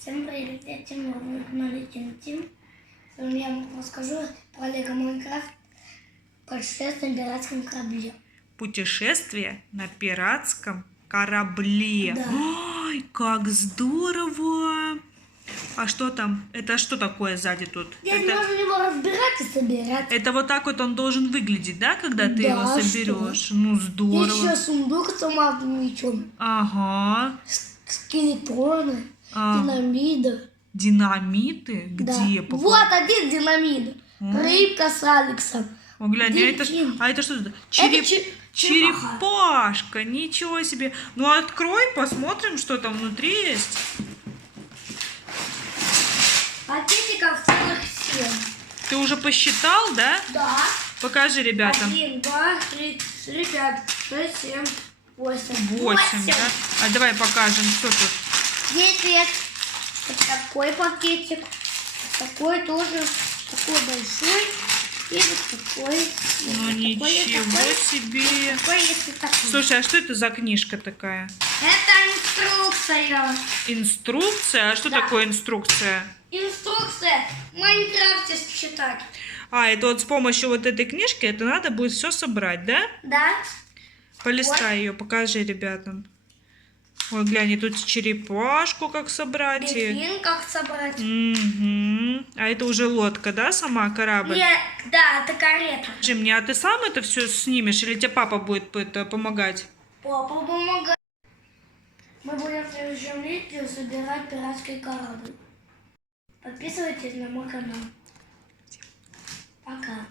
Всем привет, я Тим, вы на канале Тим. Сегодня я вам расскажу про Лего Майнкрафт путешествие на пиратском корабле. Путешествие на пиратском корабле. Да. Ой, как здорово! А что там? Это что такое сзади тут? Здесь можно его разбирать и собирать. Это вот так вот он должен выглядеть, да, когда ты его соберешь? Что? Ну, здорово. Есть еще сундук с алмазным мечом. Ага. Скелетоны, динамиты. Динамиты? Где? Да. Вот один динамит. Рыбка с Алексом. О, глянь, а это что? Черепашка. Ничего себе. Ну, открой, посмотрим, что там внутри есть. Пакетиков целых 7. Ты уже посчитал, да? Да. Покажи ребятам. 1, 2, 3, 4, 5, 6, 7, 8. 8, да? А давай покажем, что тут. Здесь есть вот такой пакетик, такой тоже, такой большой, и вот такой. Ну ничего себе. Такой есть и такой. Слушай, а что это за книжка такая? Это инструкция. Инструкция? А что такое инструкция? Инструкция в Майнкрафте читать. А, это вот с помощью вот этой книжки это надо будет все собрать, да? Да. Полистай ее, покажи ребятам. Ой, глянь, тут черепашку как собрать. Дельфин как собрать. Угу. А это уже лодка, да, сама корабль? Нет, да, это карета. Скажи мне, а ты сам это все снимешь или тебе папа будет это помогать? Папа помогает. Мы будем в следующем видео собирать пиратский корабль. Подписывайтесь на мой канал. Пока.